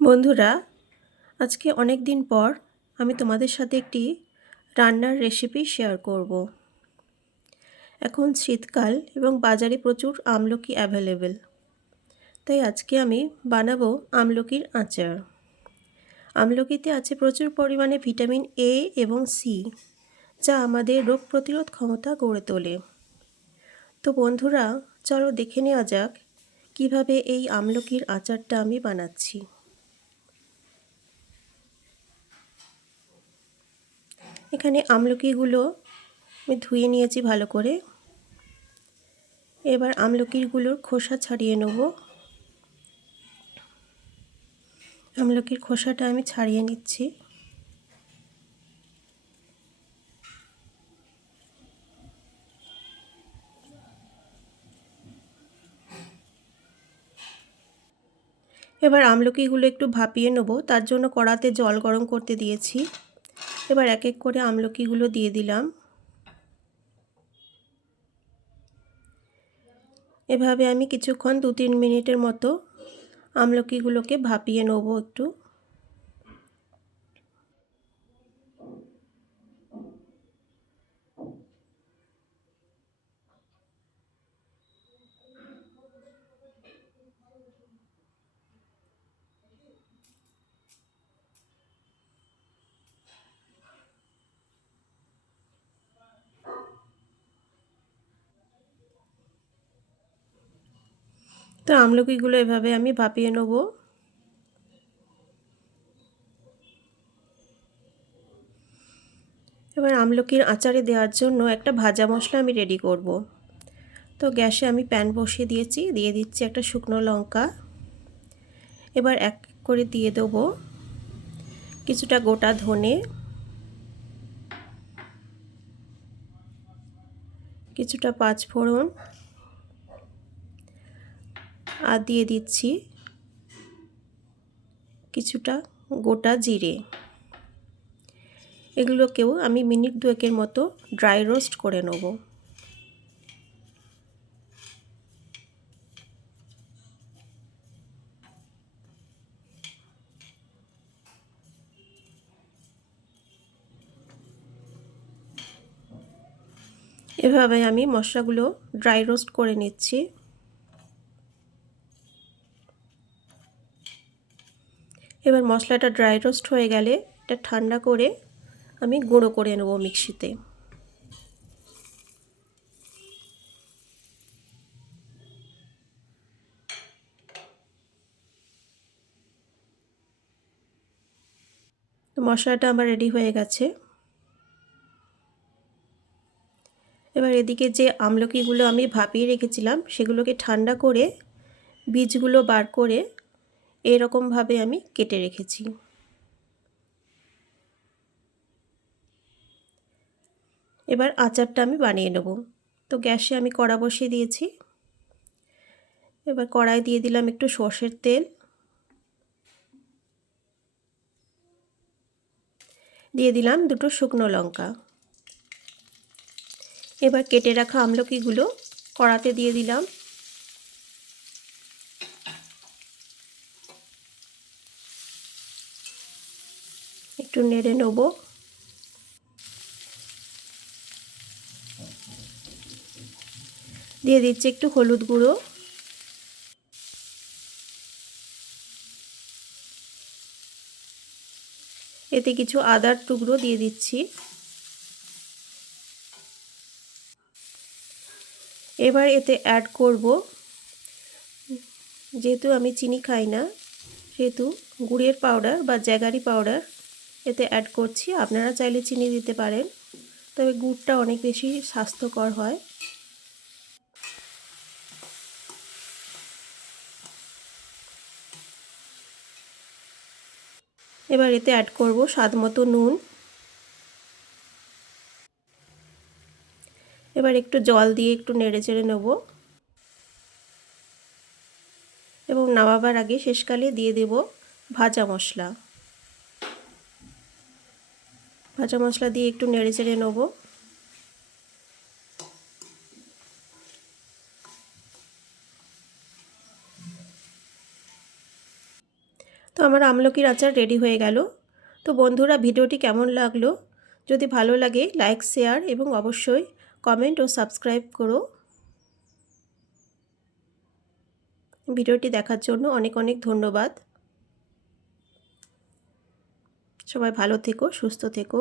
বন্ধুরা, আজকে অনেক দিন পর আমি তোমাদের সাথে একটি রান্নার রেসিপি শেয়ার করব। এখন শীতকাল এবং বাজারে প্রচুর আমলকি অ্যাভেলেবেল, তাই আজকে আমি বানাবো আমলকির আচার। আমলকিতে আছে প্রচুর পরিমাণে ভিটামিন এ এবং সি, যা আমাদের রোগ প্রতিরোধ ক্ষমতা গড়ে তোলে। তো বন্ধুরা, চলো দেখে নেওয়া যাক কিভাবে এই আমলকির আচারটা আমি বানাচ্ছি। এখানে আমলকিগুলো আমি ধুয়ে নিয়েছি ভালো করে। এবার আমলকিগুলোর খোসা ছাড়িয়ে নেব। আমলকির খোসাটা আমি ছাড়িয়ে নিচ্ছি। এবার আমলকিগুলো একটু ভাপিয়ে নেব, তার জন্য কড়াতে জল গরম করতে দিয়েছি। এবার এক এক করে আমলকিগুলো দিয়ে দিলাম। এভাবে আমি কিছুক্ষণ 2-3 মিনিটের মতো আমলকিগুলোকে ভাপিয়ে নেব একটু। তো আমলকিগুলো এভাবে আমি ভাপিয়ে নেব। এবার আমলকির আচারে দেওয়ার জন্য একটা ভাজা মশলা আমি রেডি করব। তো গ্যাসে আমি প্যান বসিয়ে দিয়েছি, দিয়ে দিচ্ছি একটা শুকনো লঙ্কা। এবার এক করে দিয়ে দেবো কিছুটা গোটা ধনে, কিছুটা পাঁচফোড়ন, আর দিয়ে দিচ্ছি কিছুটা গোটা জিরে। এগুলোকেও আমি মিনিট 2-এর মতো ড্রাই রোস্ট করে নেব। এভাবে আমি মশলাগুলো ড্রাই রোস্ট করে নিচ্ছি। এবার মশলাটা ড্রাই রোস্ট হয়ে গেলে এটা ঠান্ডা করে আমি গুঁড়ো করে নেব মিক্সিতে। তো মশলাটা আমার রেডি হয়ে গেছে। এবার এদিকে যে আমলকিগুলো আমি ভাপিয়ে রেখেছিলাম সেগুলোকে ঠান্ডা করে বীজগুলো বার করে এরকমভাবে আমি কেটে রেখেছি। এবার আচারটা আমি বানিয়ে নেব। তো গ্যাসে আমি কড়া বসিয়ে দিয়েছি। এবার কড়াই দিয়ে দিলাম একটু সর্ষের তেল, দিয়ে দিলাম 2টো শুকনো লঙ্কা। এবার কেটে রাখা আমলকিগুলো কড়াতে দিয়ে দিলাম। একটু নেড়ে নেব। দিয়ে দিচ্ছি একটু হলুদ গুঁড়ো, এতে কিছু আদার টুকরো দিয়ে দিচ্ছি। এবার এতে অ্যাড করব, যেহেতু আমি চিনি খাই না সেহেতু গুড়ের পাউডার বা জ্যাগারি পাউডার এতে অ্যাড করছি। আপনারা চাইলে চিনি দিতে পারেন, তবে গুড়টা অনেক বেশি স্বাস্থ্যকর হয়। এবার এতে অ্যাড করব স্বাদমতো নুন। এবার একটু জল দিয়ে একটু নেড়ে চেড়ে নেব এবং নামাবার আগে শেষকালে দিয়ে দেব ভাজা মশলা। ভাজা মশলা দিয়ে একটু নেড়ে চেড়ে নেব। তো তো আমার আমলকির আচার রেডি হয়ে গেল। তো বন্ধুরা, ভিডিওটি কেমন লাগলো? যদি ভালো লাগে লাইক, শেয়ার এবং অবশ্যই কমেন্ট ও সাবস্ক্রাইব করো। ভিডিওটি দেখার জন্য অনেক অনেক ধন্যবাদ। সবাই ভালো থেকো, সুস্থ থেকো।